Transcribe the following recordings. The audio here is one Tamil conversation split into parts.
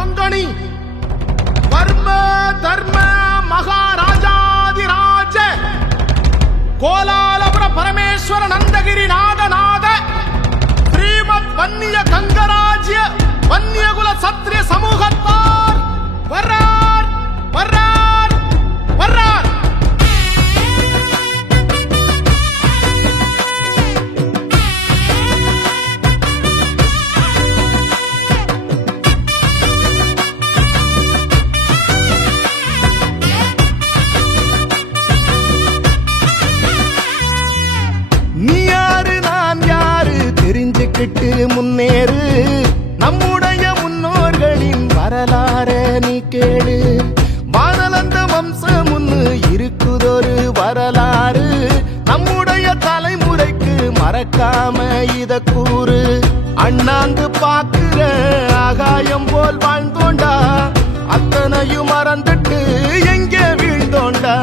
கொங்கணி வர்ம தர்ம மகாராஜாதிராஜ கோலாலபுர பரமேஸ்வர நந்தகிரி நாதநாத ஸ்ரீமத் வன்னிய கங்கராஜ்ய வன்னியகுல சத்திரிய சமூகத்தார் வர்றார் வர்றார் வர்றார். தெரிஞ்சுக்கிட்டு முன்னேறு நம்முடைய முன்னோர்களின் வரலாற நீ கேளு. வானலந்த வம்சம் ஒண்ணு இருக்குதொரு வரலாறு நம்முடைய தலைமுறைக்கு மறக்காம இத கூறு. அண்ணாந்து பாக்குற ஆகாயம் போல் வாழ்ந்தோண்டா அத்தனையும் மறந்துட்டு எங்கே வீழ்ந்தோண்டா.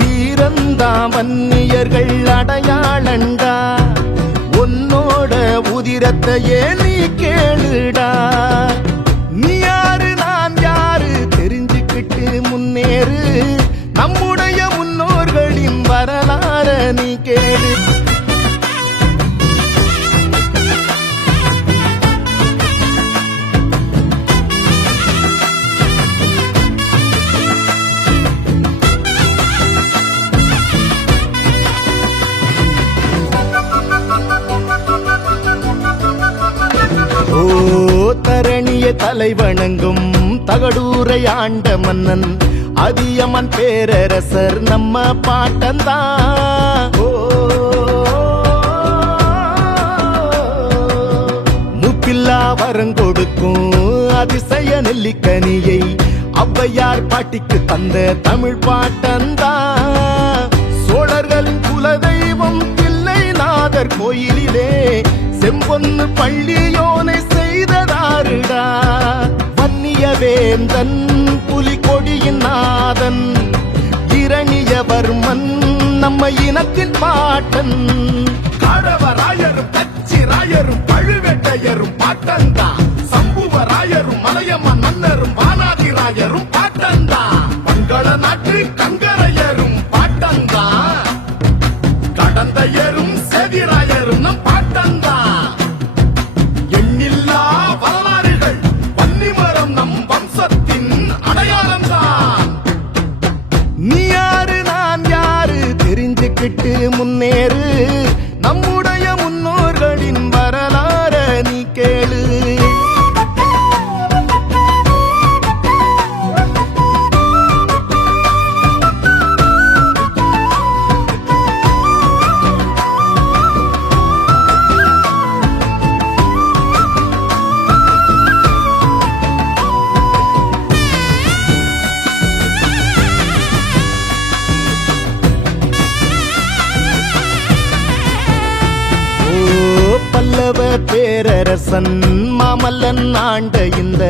வீரந்தா வன்னியர்கள் அடையாளண்டா உன்னோட உதிரத்தையே நீ கேளுடா. நீ யாரு நான் யாரு தெரிஞ்சுக்கிட்டு முன்னேறு நம்முடைய முன்னோர்களின் வரலாற நீ கேளு. தரணிய தலைவணங்கும் தகடூரை ஆண்ட மன்னன் அதியமன் பேரரசர் நம்ம பாட்டந்தான். முப்பில்லா வரங்கொடுக்கும் அதிசய நெல்லிக்கனியை ஔவையார் பாட்டிக்கு தந்த தமிழ் பாட்டந்தான். சோழர்களின் குலதெய்வம் தில்லைநாதர் கோயிலிலே செம்பொன்னு பள்ளியோனை செய்ததாருடா. வன்னிய வேந்தன் புலிகொடியின் நாதன் இரணியவர்மன் நம்ம இனத்தின் பாட்டன். காடவராயரும் கச்சிராயரும் பழுவேட்டையரும் பாட்டந்தா. சம்புவராயரும் மலையம்மன் மன்னரும் வானாதிராயரும் பாட்டந்தா. பங்கள நாட்டு கங்கரையரும் பாட்டந்தா. கடந்தையரும் செவிராயரும் நம் பாட்டந்தா. எண்ணில்லா வரலாறுகள் வன்னிமரம் நம் வம்சத்தின் அடையாளம்தான். நீ யாரு நான் யாரு தெரிஞ்சுக்கிட்டு முன்னேறு நம்முடைய முன்னோர்களின் வரலாற நீ கேளு. பேரரசன் மாமல்லன் ஆண்ட இந்த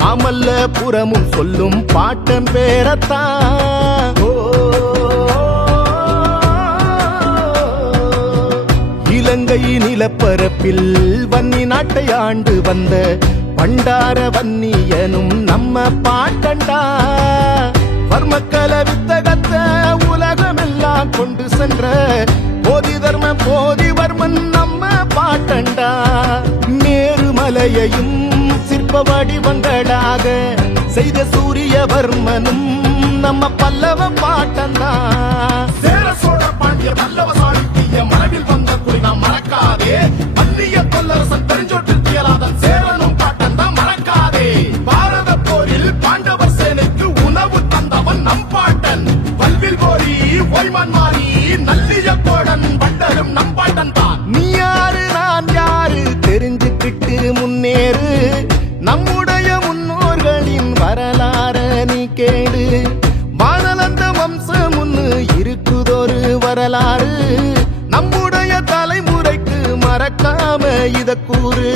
மாமல்லபுரமும் சொல்லும் பாட்டன் பேரத்தான். இலங்கை நிலப்பரப்பில் வன்னி நாட்டை ஆண்டு வந்த பண்டார வன்னியனும் நம்ம பாட்டண்டா. வர்மக்கல வித்தகத்தை உலகமெல்லாம் கொண்டு சென்ற போதி தர்ம போதிவர்மன் நம்ம பாட்டண்டா. மேருமலையையும் சிற்ப வடிவங்களாக செய்த சூரியவர்மனும் நம்ம பல்லவ பாட்டந்தா. சேர சோழ பாண்டிய பல்லவ சாளுக்கிய மரபில் வந்த குறி நாம் மறக்காதே. வன்னிய தொல்லரசன் தெரிஞ்சொற்றில் தியலாதன் சேரனும் பாட்டந்தா மறக்காதே. பாரத போரில் பாண்டவர் சேனைக்கு உணவு தந்தவன் நம் பாட்டன். வல்வில் போரி ஒய்மன் மாறி நல்லிய கோடன் பண்டரும் நம் பாட்டன் தான். நீ யாரு நான் யாரு தெரிஞ்சுக்கிட்டு முன்னேறு நம்முடைய முன்னோர்களின் வரலாற நீ கேடு. வானலந்த வம்சம் ஒண்ணு இருக்குதொரு வரலாறு நம்முடைய தலைமுறைக்கு மறக்காம இத கூறு.